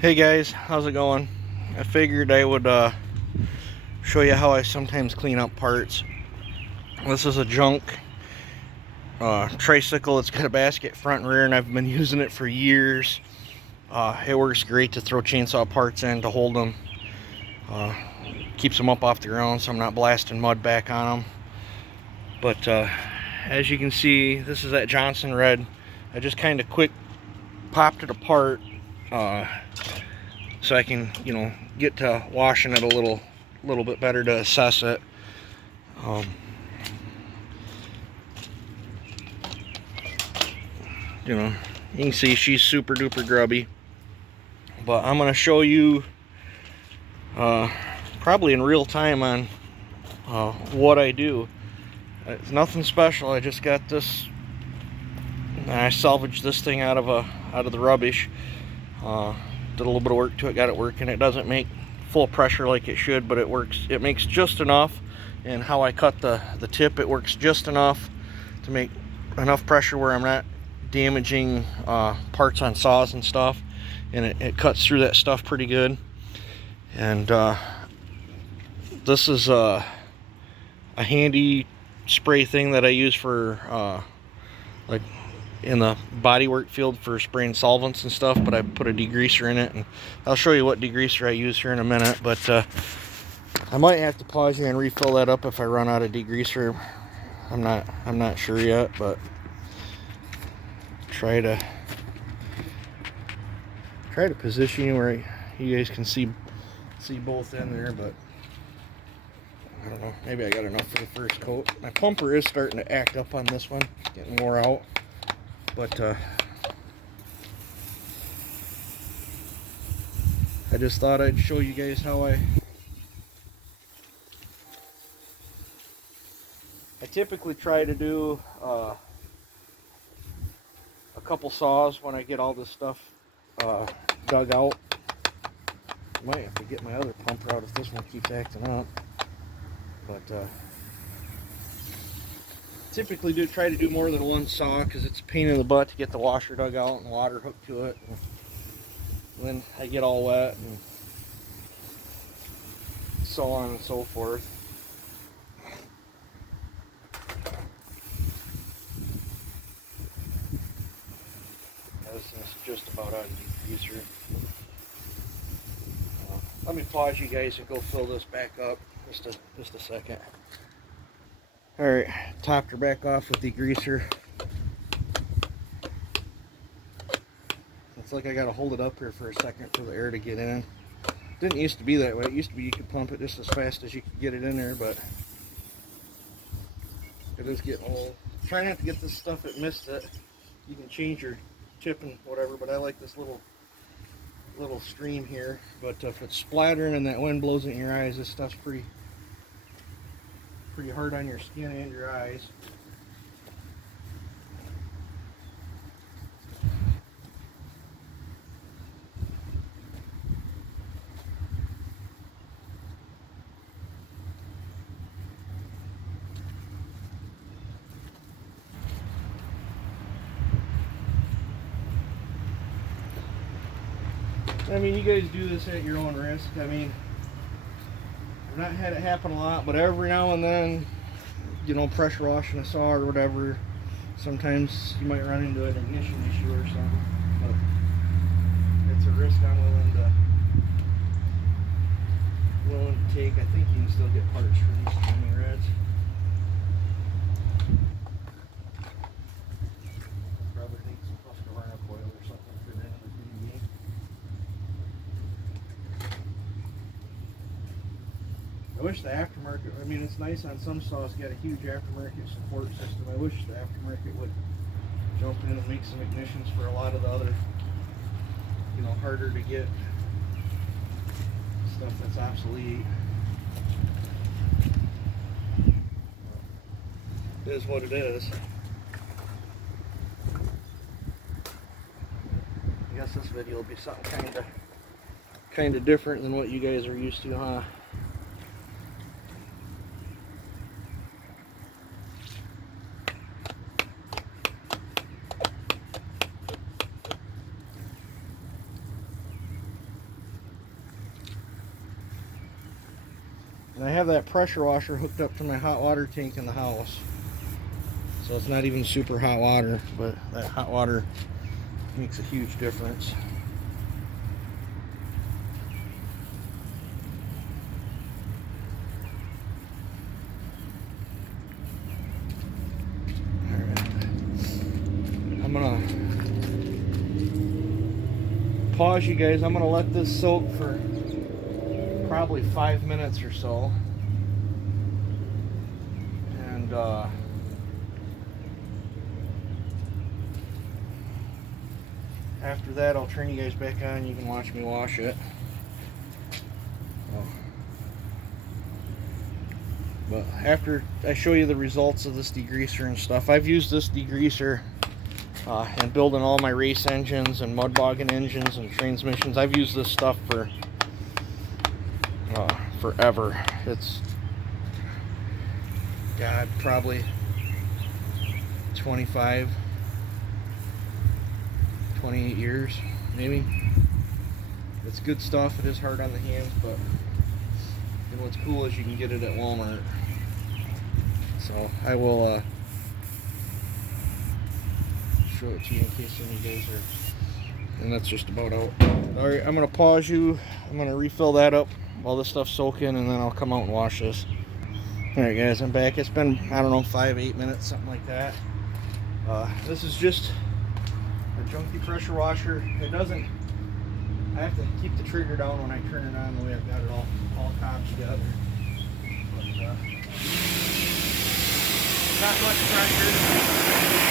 Hey guys, how's it going? I figured I would show you how I sometimes clean up parts. This is a junk tricycle. It's got a basket front and rear, and I've been using it for years. It works great to throw chainsaw parts in to hold them. Keeps them up off the ground so I'm not blasting mud back on them. But as you can see, this is that Jonsered. I just kind of quick popped it apart so I can, get to washing it a little bit better to assess it. You can see she's super duper grubby, but I'm going to show you probably in real time on what I do. It's nothing special. I just got this. I salvaged this thing out of the rubbish. Did a little bit of work to it, got it working. It doesn't make full pressure like it should, but it works. It makes just enough. And how I cut the tip, it works just enough to make enough pressure where I'm not damaging parts on saws and stuff. And it cuts through that stuff pretty good. And this is a handy spray thing that I use for like in the bodywork field for spraying solvents and stuff, but I put a degreaser in it, and I'll show you what degreaser I use here in a minute. But I might have to pause here and refill that up if I run out of degreaser. I'm not sure yet, but try to position you where you guys can see both in there. But I don't know, maybe I got enough for the first coat. My pumper is starting to act up on this one, getting wore out. But I just thought I'd show you guys how I typically try to do a couple saws when I get all this stuff dug out. Might have to get my other pumper out if this one keeps acting up. But typically try to do more than one saw because it's a pain in the butt to get the washer dug out and water hooked to it. And then I get all wet and so on and so forth. This is just about out of degreaser. Let me pause you guys and go fill this back up just a second. Alright, topped her back off with degreaser. It's like I gotta hold it up here for a second for the air to get in. Didn't used to be that way. It used to be you could pump it just as fast as you could get it in there, but it is getting old. Try not to get this stuff that missed it. You can change your tip and whatever, but I like this little stream here. But if it's splattering and that wind blows it in your eyes, this stuff's pretty hard on your skin and your eyes. I mean, you guys do this at your own risk. I mean, I've not had it happen a lot, but every now and then, pressure washing a saw or whatever, sometimes you might run into an ignition issue or something. But it's a risk I'm willing to take. I think you can still get parts for these Tommy Reds. Probably need some Husqvarna oil or something for that in the DVD. I wish the aftermarket, I mean, it's nice on some saws, got a huge aftermarket support system. I wish the aftermarket would jump in and make some ignitions for a lot of the other, harder to get stuff that's obsolete. It is what it is. I guess this video will be something kind of different than what you guys are used to, huh? And I have that pressure washer hooked up to my hot water tank in the house. So it's not even super hot water, but that hot water makes a huge difference. I'm gonna pause you guys. I'm gonna let this soak for probably 5 minutes or so, and after that I'll turn you guys back on. You can watch me wash it. But after I show you the results of this degreaser and stuff, I've used this degreaser in building all my race engines and mud bogging engines and transmissions. I've used this stuff for forever. It's, God, probably 25, 28 years, maybe. It's good stuff. It is hard on the hands, but and what's cool is you can get it at Walmart. So I will show it to you in case any of you guys are. And that's just about out. Alright, I'm going to pause you. I'm going to refill that up while this stuff's soaking, and then I'll come out and wash this. Alright guys, I'm back. It's been, I don't know, 5-8 minutes, something like that. This is just a junky pressure washer. It doesn't, I have to keep the trigger down when I turn it on, the way I've got it all cocked together. But, not much pressure.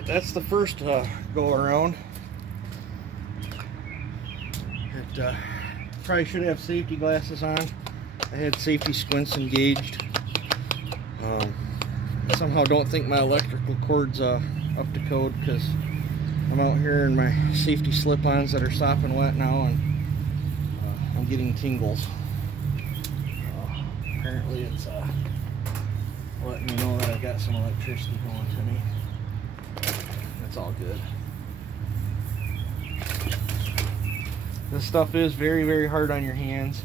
Alright, that's the first go around. It probably should have safety glasses on. I had safety squints engaged. Somehow don't think my electrical cord's up to code because I'm out here in my safety slip-ons that are sopping wet now, and I'm getting tingles. Apparently it's letting me know that I got some electricity going to me. That's all good. This stuff is very, very hard on your hands.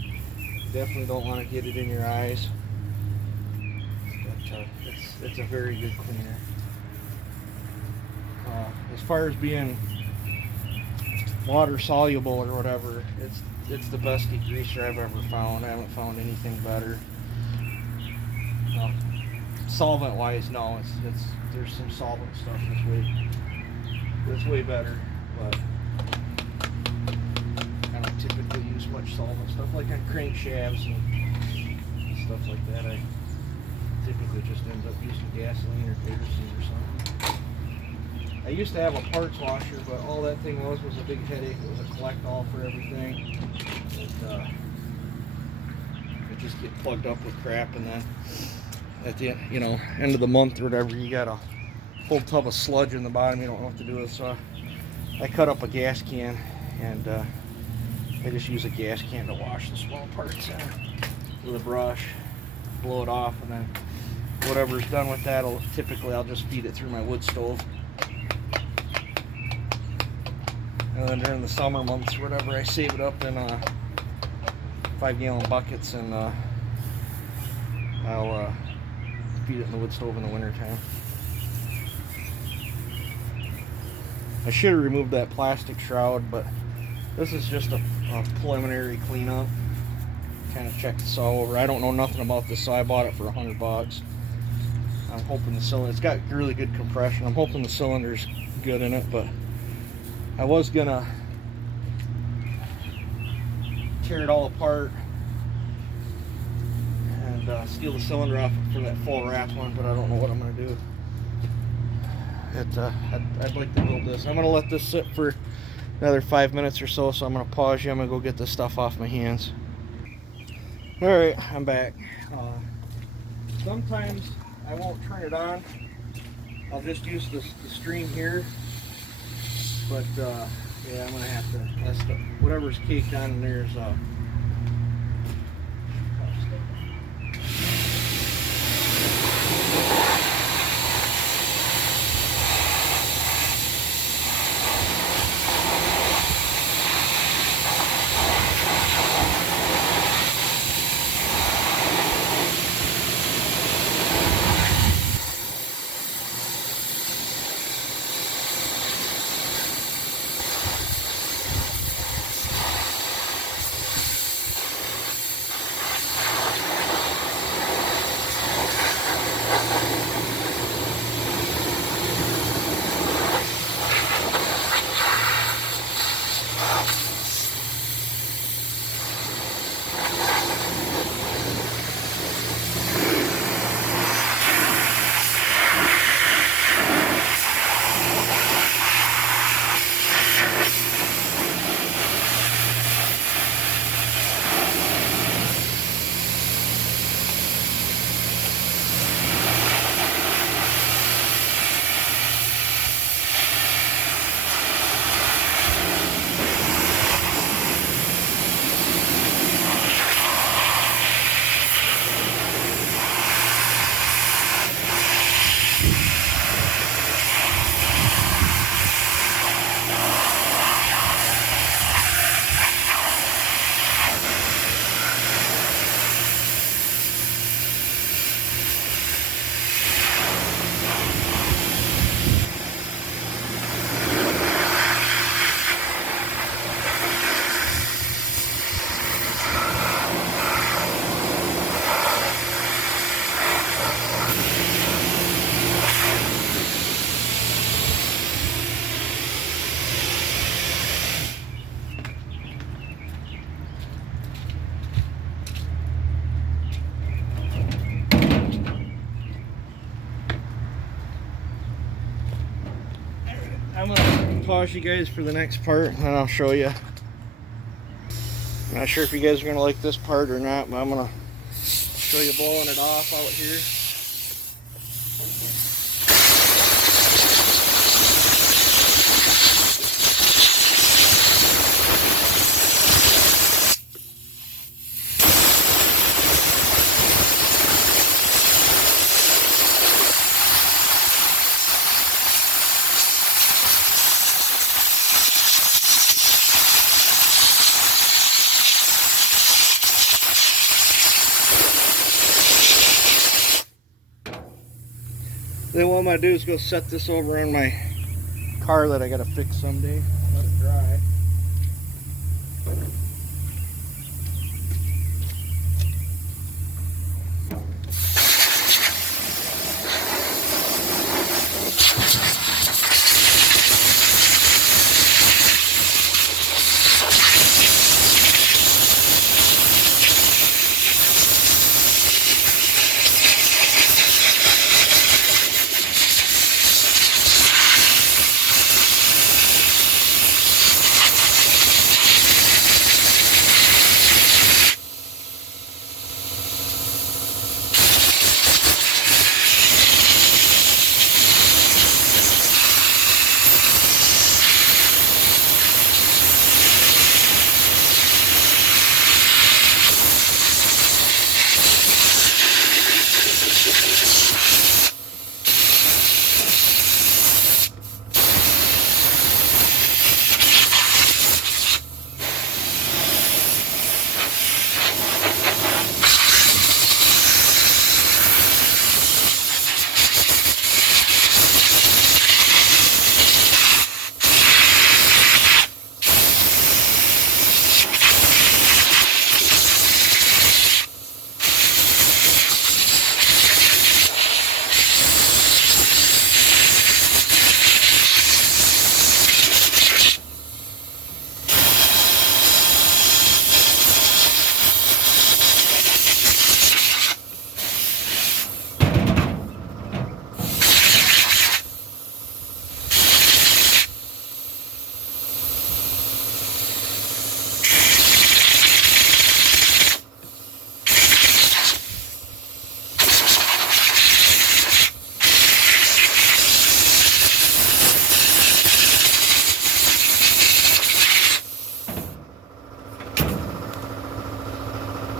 You definitely don't want to get it in your eyes. But it's a very good cleaner. As far as being water soluble or whatever, it's the best degreaser I've ever found. I haven't found anything better. Solvent wise, no, there's some solvent stuff that's way better, but I don't typically use much solvent stuff like on crankshafts and stuff like that. I typically just end up using gasoline or kerosene or something. I used to have a parts washer, but all that thing was a big headache. It was a collect all for everything. It just get plugged up with crap, and then at the end of the month or whatever, you got a whole tub of sludge in the bottom you don't know what to do with. So I cut up a gas can, and I just use a gas can to wash the small parts in with a brush, blow it off, and then whatever's done with that, I'll just feed it through my wood stove. And then during the summer months or whatever, I save it up in 5-gallon buckets, and I'll feed it in the wood stove in the winter time. I should have removed that plastic shroud, but this is just a preliminary cleanup. Kind of check the saw over. I don't know nothing about this, so I bought it for $100. I'm hoping the cylinder, it's got really good compression. I'm hoping the cylinder's good in it, but I was gonna tear it all apart and steal the cylinder off for that full wrap one, but I don't know what I'm gonna do. I'd like to build this. I'm gonna let this sit for another 5 minutes or so, so I'm gonna pause you. I'm gonna go get this stuff off my hands. All right, I'm back. Sometimes I won't turn it on. I'll just use the stream here. But yeah, I'm gonna have to. That's whatever's caked on in there is pause you guys for the next part, and then I'll show you. I'm not sure if you guys are gonna like this part or not, but I'm gonna show you blowing it off out here. Then what I'm gonna do is go set this over on my car that I gotta fix someday. Let it dry.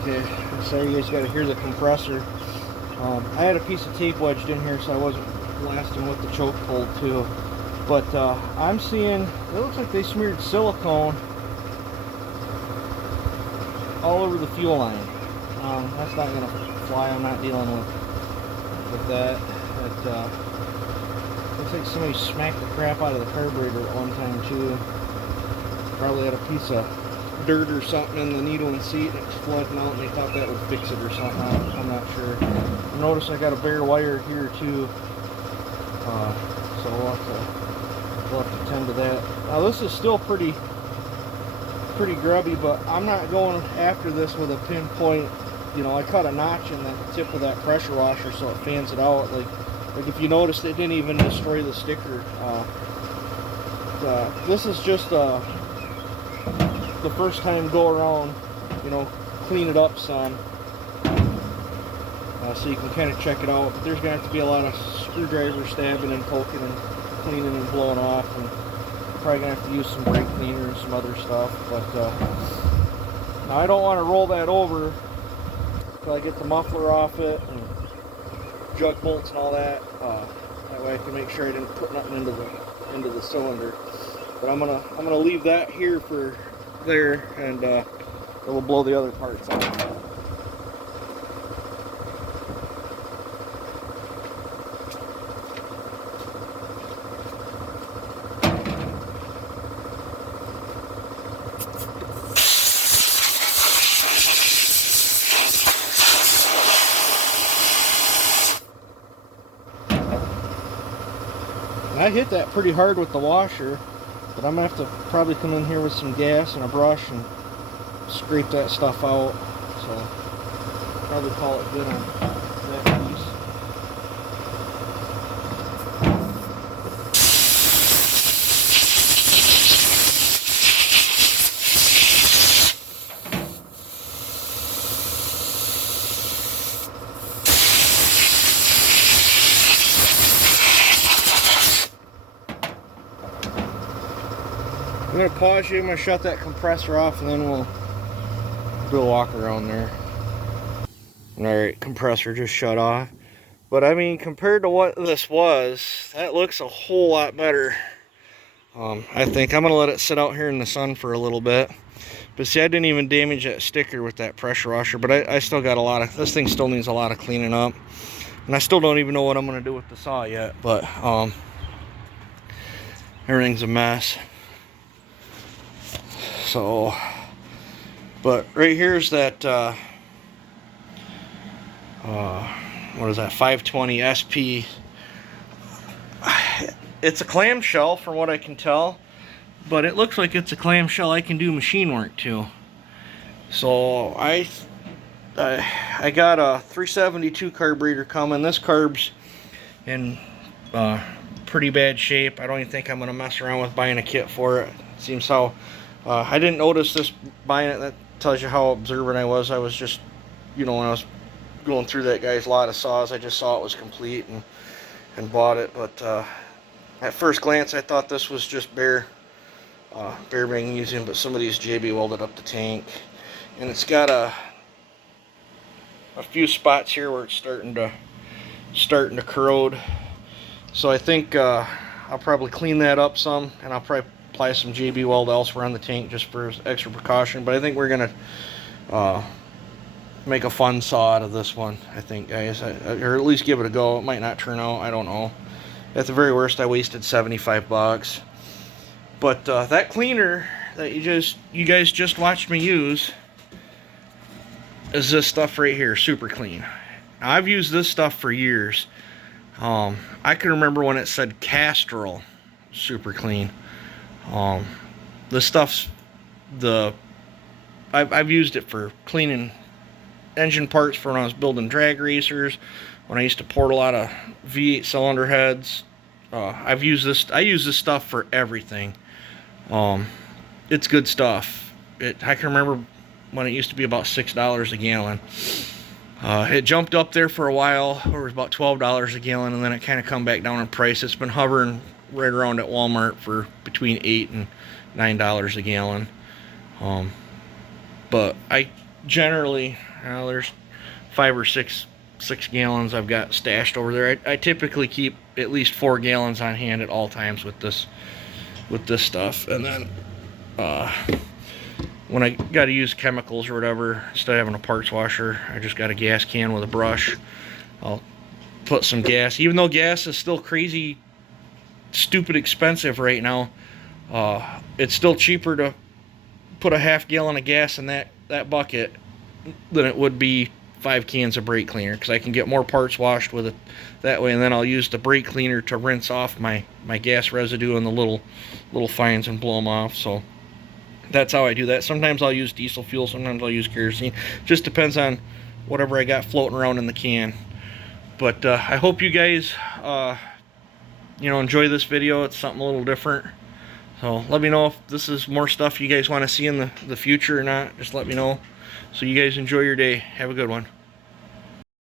Okay, sorry you guys got to hear the compressor. I had a piece of tape wedged in here so I wasn't blasting with the choke hold too. But I'm seeing, it looks like they smeared silicone all over the fuel line. That's not going to fly, I'm not dealing with that. Looks like somebody smacked the crap out of the carburetor at one time too. Probably had a piece of dirt or something in the needle and seat and it was flooding out and they thought that would fix it or something. I'm not sure. Notice I got a bare wire here too, so we'll have to tend to that. Now this is still pretty grubby, but I'm not going after this with a pinpoint. You know, I cut a notch in the tip of that pressure washer so it fans it out. Like if you noticed, it didn't even destroy the sticker. This is just the first time go around, you know, clean it up some, so you can kind of check it out. But there's going to have to be a lot of screwdriver stabbing and poking and cleaning and blowing off, and probably going to have to use some brake cleaner and some other stuff. But now I don't want to roll that over until I get the muffler off it and jug bolts and all that. That way I can make sure I didn't put nothing into the cylinder. But I'm gonna leave that here for there, and we'll blow the other parts out. I hit that pretty hard with the washer, but I'm going to have to probably come in here with some gas and a brush and scrape that stuff out. So probably call it good on that piece. going to pause you. I'm going to shut that compressor off, and then we'll do a walk around there. Alright, compressor just shut off. But I mean, compared to what this was, that looks a whole lot better. I think I'm going to let it sit out here in the sun for a little bit. But see, I didn't even damage that sticker with that pressure washer. But I still got a lot of, this thing still needs a lot of cleaning up. And I still don't even know what I'm going to do with the saw yet. But everything's a mess. So, but right here's that, what is that, 520 SP. It's a clamshell from what I can tell, but it looks like it's a clamshell I can do machine work to. So I got a 372 carburetor coming. This carb's in pretty bad shape. I don't even think I'm gonna mess around with buying a kit for it. Seems how I didn't notice this buying it. That tells you how observant I was. I was just, you know, when I was going through that guy's lot of saws, I just saw it was complete and bought it. But at first glance, I thought this was just bare magnesium, but somebody's JB welded up the tank, and it's got a few spots here where it's starting to corrode. So I think I'll probably clean that up some, and I'll probably apply some JB weld elsewhere on the tank just for extra precaution. But I think we're gonna make a fun saw out of this one, I think, guys, or at least give it a go. It might not turn out, I don't know. At the very worst, I wasted 75 bucks. But that cleaner that you guys just watched me use is this stuff right here, Super Clean. Now, I've used this stuff for years. I can remember when it said Castrol Super Clean. This stuff's I've used it for cleaning engine parts for when I was building drag racers, when I used to port a lot of V8 cylinder heads. I use this stuff for everything. It's good stuff. I can remember when it used to be about $6 a gallon. It jumped up there for a while, where it was about $12 a gallon, and then it kind of come back down in price. It's been hovering right around at Walmart for between $8 and $9 a gallon. But I generally, there's 5 or 6 gallons I've got stashed over there. I typically keep at least 4 gallons on hand at all times with this stuff. And then when I got to use chemicals or whatever, instead of having a parts washer, I just got a gas can with a brush. I'll put some gas, even though gas is still crazy stupid expensive right now. It's still cheaper to put a half gallon of gas in that bucket than it would be 5 cans of brake cleaner, because I can get more parts washed with it that way, and then I'll use the brake cleaner to rinse off my gas residue and the little fines and blow them off. So that's how I do that. Sometimes I'll use diesel fuel, sometimes I'll use kerosene. Just depends on whatever I got floating around in the can. But I hope you guys enjoy this video. It's something a little different. So let me know if this is more stuff you guys want to see in the future or not. Just let me know. So you guys enjoy your day. Have a good one.